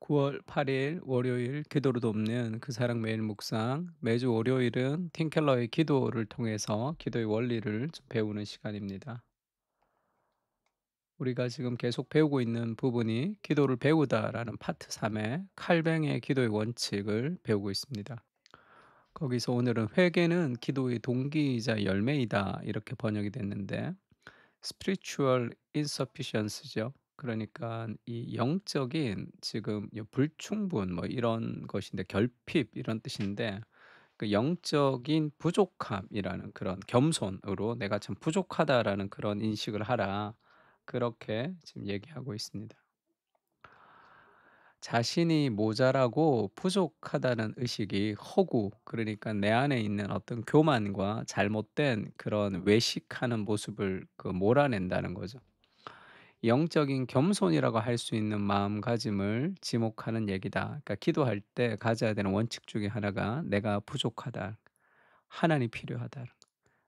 9월 8일 월요일 기도로 돕는 그 사랑 매일 묵상. 매주 월요일은 팀켈러의 기도를 통해서 기도의 원리를 좀 배우는 시간입니다. 우리가 지금 계속 배우고 있는 부분이 기도를 배우다라는 파트 3의 칼뱅의 기도의 원칙을 배우고 있습니다. 거기서 오늘은 회개는 기도의 동기이자 열매이다 이렇게 번역이 됐는데 spiritual insufficiency죠. 그러니까 이 영적인 지금 이 불충분 뭐 이런 것인데 결핍 이런 뜻인데 그 영적인 부족함이라는 그런 겸손으로 '내가 참 부족하다.'라는 그런 인식을 하라. 그렇게 지금 얘기하고 있습니다. 자신이 모자라고 부족하다는 의식이 허구, 그러니까 내 안에 있는 어떤 교만과 잘못된 그런 외식하는 모습을 몰아낸다는 거죠. 영적인 겸손이라고 할 수 있는 마음가짐을 지목하는 얘기다. 그러니까 기도할 때 가져야 되는 원칙 중에 하나가 '내가 부족하다. 하나님이 필요하다.'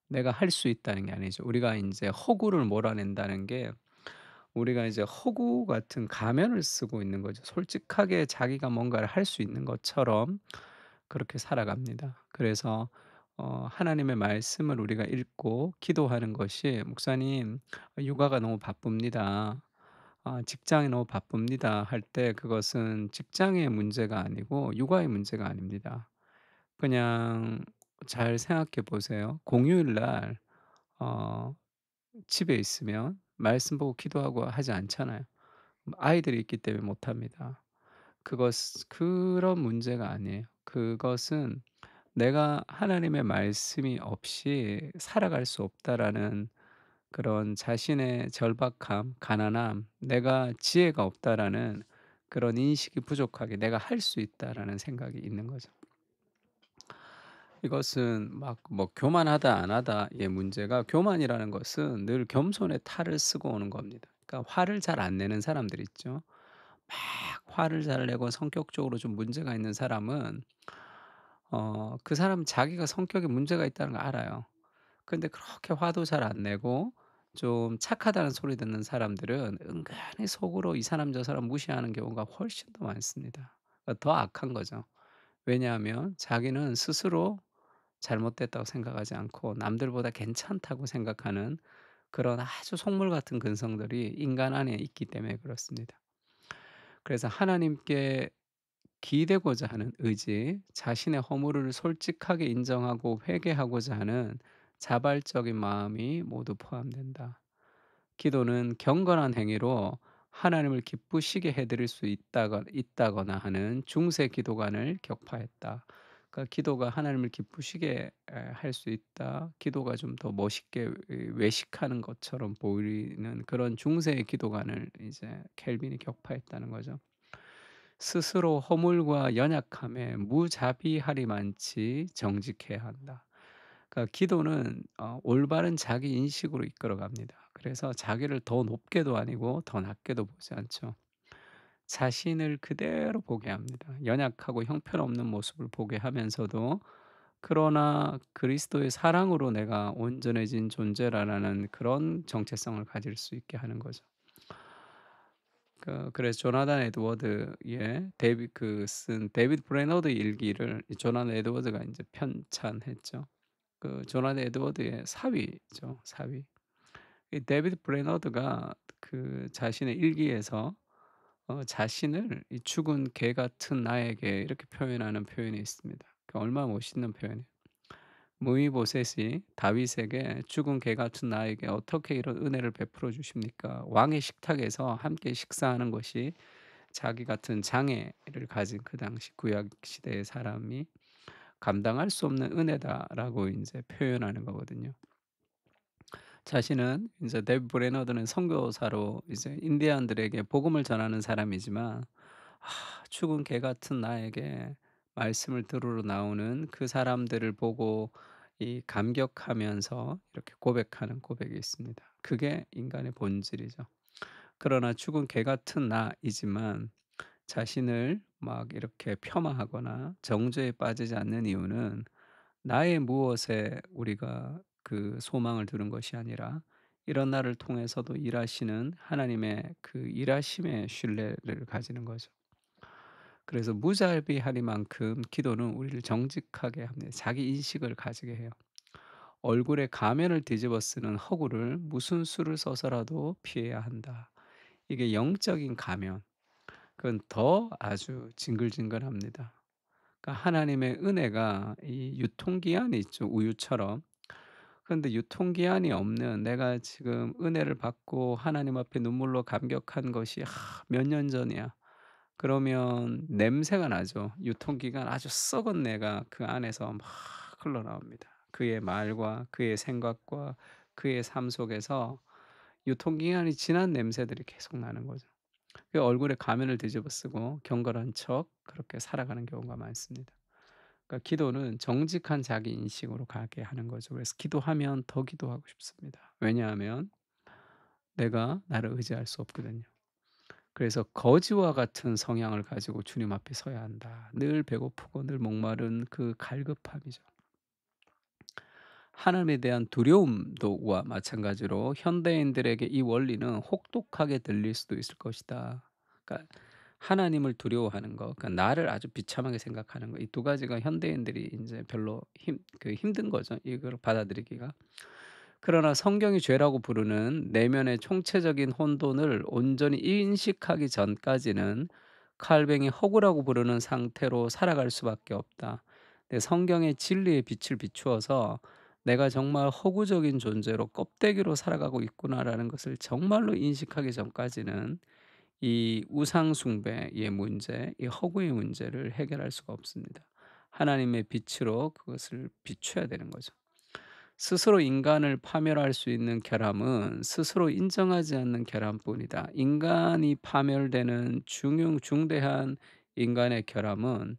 내가 할 수 있다는 게 아니죠. 우리가 이제 허구를 몰아낸다는 게 우리가 이제 허구 같은 가면을 쓰고 있는 거죠. 솔직하게 자기가 뭔가를 할 수 있는 것처럼 그렇게 살아갑니다. 그래서 하나님의 말씀을 우리가 읽고 기도하는 것이 "목사님 육아가 너무 바쁩니다. 직장이 너무 바쁩니다." 할 때 그것은 직장의 문제가 아니고 육아의 문제가 아닙니다. 그냥 잘 생각해 보세요. 공휴일 날 어 집에 있으면 말씀 보고 기도하고 하지 않잖아요. 아이들이 있기 때문에 못 합니다. 그런 문제가 아니에요. 그것은 '내가 하나님의 말씀이 없이 살아갈 수 없다.'라는 그런 자신의 절박함, 가난함, '내가 지혜가 없다.'라는 그런 인식이 부족하게 '내가 할 수 있다.'라는 생각이 있는 거죠. 이것은 막 뭐 교만하다 안 하다의 문제가, 교만이라는 것은 늘 겸손의 탈을 쓰고 오는 겁니다. 그러니까 화를 잘 안 내는 사람들 있죠. 막 화를 잘 내고 성격적으로 좀 문제가 있는 사람은 그 사람은 자기가 성격에 문제가 있다는 걸 알아요. 근데 그렇게 화도 잘 안 내고 좀 착하다는 소리 듣는 사람들은 은근히 속으로 이 사람 저 사람 무시하는 경우가 훨씬 더 많습니다. 더 악한 거죠. 왜냐하면 자기는 스스로 잘못됐다고 생각하지 않고 남들보다 괜찮다고 생각하는 그런 아주 속물 같은 근성들이 인간 안에 있기 때문에 그렇습니다. 그래서 하나님께 기대고자 하는 의지, 자신의 허물을 솔직하게 인정하고 회개하고자 하는 자발적인 마음이 모두 포함된다. 기도는 경건한 행위로 하나님을 기쁘시게 해 드릴 수 있다거나 하는 중세 기도관을 격파했다. 그러니까 기도가 하나님을 기쁘시게 할 수 있다. 기도가 좀 더 멋있게 외식하는 것처럼 보이는 그런 중세의 기도관을 이제 켈빈이 격파했다는 거죠. 스스로 허물과 연약함에 무자비하리만치 정직해야 한다. 그러니까 기도는 올바른 자기 인식으로 이끌어 갑니다. 그래서 자기를 더 높게도 아니고 더 낮게도 보지 않죠. 자신을 그대로 보게 합니다. 연약하고 형편없는 모습을 보게 하면서도 그러나 그리스도의 사랑으로 내가 온전해진 존재라는 그런 정체성을 가질 수 있게 하는 거죠. 그래서 조나단 에드워드의 쓴 데이비드 브레너드 일기를 이 조나단 에드워드가 인제 편찬했죠. 조나단 에드워드의 사위죠, 사위. 이 데이비드 브레너드가 그 자신의 일기에서 자신을 이 "죽은 개 같은 나에게" 이렇게 표현하는 표현이 있습니다. 얼마나 멋있는 표현이에요. 무이보셋이 다윗에게 "죽은 개 같은 나에게 어떻게 이런 은혜를 베풀어 주십니까? 왕의 식탁에서 함께 식사하는 것이 자기 같은 장애를 가진 그 당시 구약 시대의 사람이 감당할 수 없는 은혜다."라고 인제 표현하는 거거든요. 자신은 인제 데이비드 브레너드는 선교사로 이제 인디안들에게 복음을 전하는 사람이지만 죽은 개 같은 나에게 말씀을 들으러 나오는 그 사람들을 보고 이 감격하면서 이렇게 고백하는 고백이 있습니다. 그게 인간의 본질이죠. 그러나 죽은 개 같은 나이지만 자신을 막 이렇게 폄하하거나 정죄에 빠지지 않는 이유는 나의 무엇에 우리가 그 소망을 두는 것이 아니라 이런 나를 통해서도 일하시는 하나님의 그 일하심에 신뢰를 가지는 거죠. 그래서 무자비하리만큼 기도는 우리를 정직하게 합니다. 자기 인식을 가지게 해요. 얼굴에 가면을 뒤집어 쓰는 허구를 무슨 수를 써서라도 피해야 한다. 이게 영적인 가면. 그건 더 아주 징글징글합니다. 그러니까 하나님의 은혜가 이 유통기한이 있죠, 우유처럼. 그런데 유통기한이 없는, 내가 지금 은혜를 받고 하나님 앞에 눈물로 감격한 것이 몇 년 전이야. 그러면 냄새가 나죠. 유통기간 아주 썩은 내가 그 안에서 막 흘러나옵니다. 그의 말과 그의 생각과 그의 삶 속에서 유통기한이 지난 냄새들이 계속 나는 거죠. 그 얼굴에 가면을 뒤집어 쓰고 경건한 척 그렇게 살아가는 경우가 많습니다. 그러니까 기도는 정직한 자기 인식으로 가게 하는 거죠. 그래서 기도하면 더 기도하고 싶습니다. 왜냐하면 내가 나를 의지할 수 없거든요. 그래서 거지와 같은 성향을 가지고 주님 앞에 서야 한다. 늘 배고프고 늘 목마른 그 갈급함이죠. 하나님에 대한 두려움도와 마찬가지로 현대인들에게 이 원리는 혹독하게 들릴 수도 있을 것이다. 그러니까 하나님을 두려워하는 거, 그러니까 나를 아주 비참하게 생각하는 거, 이 두 가지가 현대인들이 이제 별로 힘든 거죠, 이걸 받아들이기가. 그러나 성경이 죄라고 부르는 내면의 총체적인 혼돈을 온전히 인식하기 전까지는 칼뱅이 허구라고 부르는 상태로 살아갈 수밖에 없다. 네, 성경의 진리의 빛을 비추어서 '내가 정말 허구적인 존재로 껍데기로 살아가고 있구나.'라는 것을 정말로 인식하기 전까지는 이 우상 숭배의 문제, 이 허구의 문제를 해결할 수가 없습니다. 하나님의 빛으로 그것을 비춰야 되는 거죠. 스스로 인간을 파멸할 수 있는 결함은 스스로 인정하지 않는 결함뿐이다. 인간이 파멸되는 중대한 인간의 결함은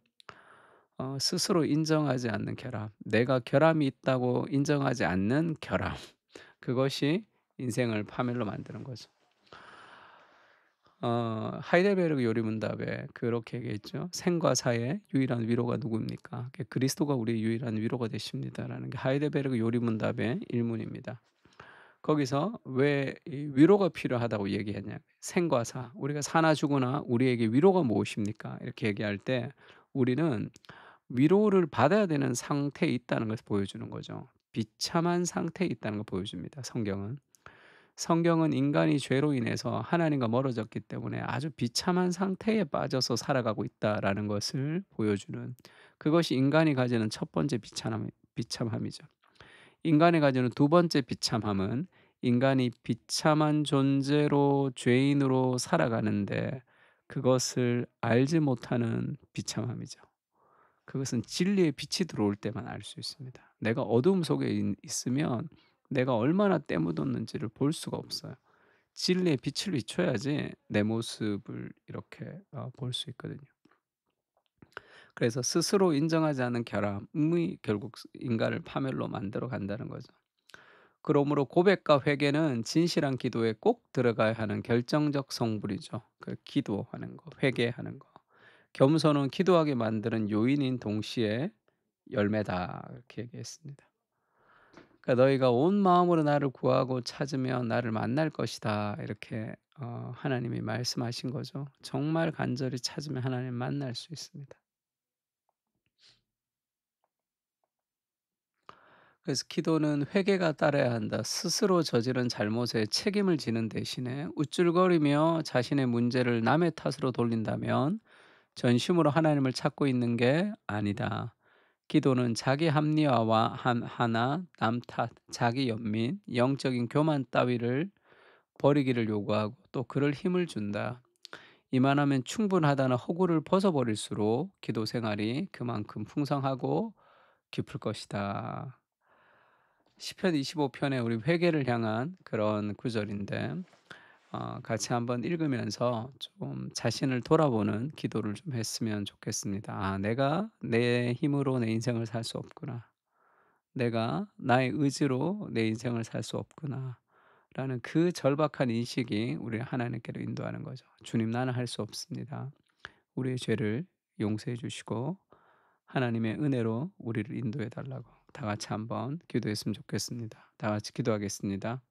스스로 인정하지 않는 결함, 내가 결함이 있다고 인정하지 않는 결함, 그것이 인생을 파멸로 만드는 거죠. 하이델베르그 요리문답에 그렇게 얘기했죠. "생과 사의 유일한 위로가 누구입니까? 그 그리스도가 우리의 유일한 위로가 되십니다."라는 게 하이델베르그 요리문답의 일문입니다. 거기서 왜 이 위로가 필요하다고 얘기했냐. 생과 사. 우리가 사나 죽으나 우리에게 위로가 무엇입니까? 이렇게 얘기할 때 우리는 위로를 받아야 되는 상태에 있다는 것을 보여주는 거죠. 비참한 상태에 있다는 걸 보여줍니다, 성경은. 성경은 인간이 죄로 인해서 하나님과 멀어졌기 때문에 아주 비참한 상태에 빠져서 살아가고 있다라는 것을 보여주는, 그것이 인간이 가지는 첫 번째 비참함이죠. 인간이 가지는 두 번째 비참함은 인간이 비참한 존재로 죄인으로 살아가는데 그것을 알지 못하는 비참함이죠. 그것은 진리의 빛이 들어올 때만 알 수 있습니다. 내가 어둠 속에 있으면 내가 얼마나 때 묻었는지를 볼 수가 없어요. 진리의 빛을 비춰야지 내 모습을 이렇게 볼 수 있거든요. 그래서 스스로 인정하지 않은 결함이 결국 인간을 파멸로 만들어 간다는 거죠. 그러므로 고백과 회개는 진실한 기도에 꼭 들어가야 하는 결정적 성분이죠. 그 기도하는 거, 회개하는 거. 겸손은 기도하게 만드는 요인인 동시에 열매다. 이렇게 얘기했습니다. 그러니까 "너희가 온 마음으로 나를 구하고 찾으면 나를 만날 것이다." 이렇게 하나님이 말씀하신 거죠. 정말 간절히 찾으면 하나님 만날 수 있습니다. 그래서 기도는 회개가 따라야 한다. 스스로 저지른 잘못에 책임을 지는 대신에 우쭐거리며 자신의 문제를 남의 탓으로 돌린다면 전심으로 하나님을 찾고 있는 게 아니다. 기도는 자기 합리화와 하나, 남 탓, 자기 연민, 영적인 교만 따위를 버리기를 요구하고 또 그럴 힘을 준다. 이만하면 충분하다는 허구를 벗어버릴수록 기도 생활이 그만큼 풍성하고 깊을 것이다. 시편 25편에 우리 회개를 향한 그런 구절인데 같이 한번 읽으면서 좀 자신을 돌아보는 기도를 좀 했으면 좋겠습니다. '아 내가 내 힘으로 내 인생을 살 수 없구나. 내가 나의 의지로 내 인생을 살 수 없구나.'라는 그 절박한 인식이 우리를 하나님께로 인도하는 거죠. '주님 나는 할 수 없습니다. 우리의 죄를 용서해 주시고 하나님의 은혜로 우리를 인도해 달라고.' 다 같이 한번 기도했으면 좋겠습니다. 다 같이 기도하겠습니다.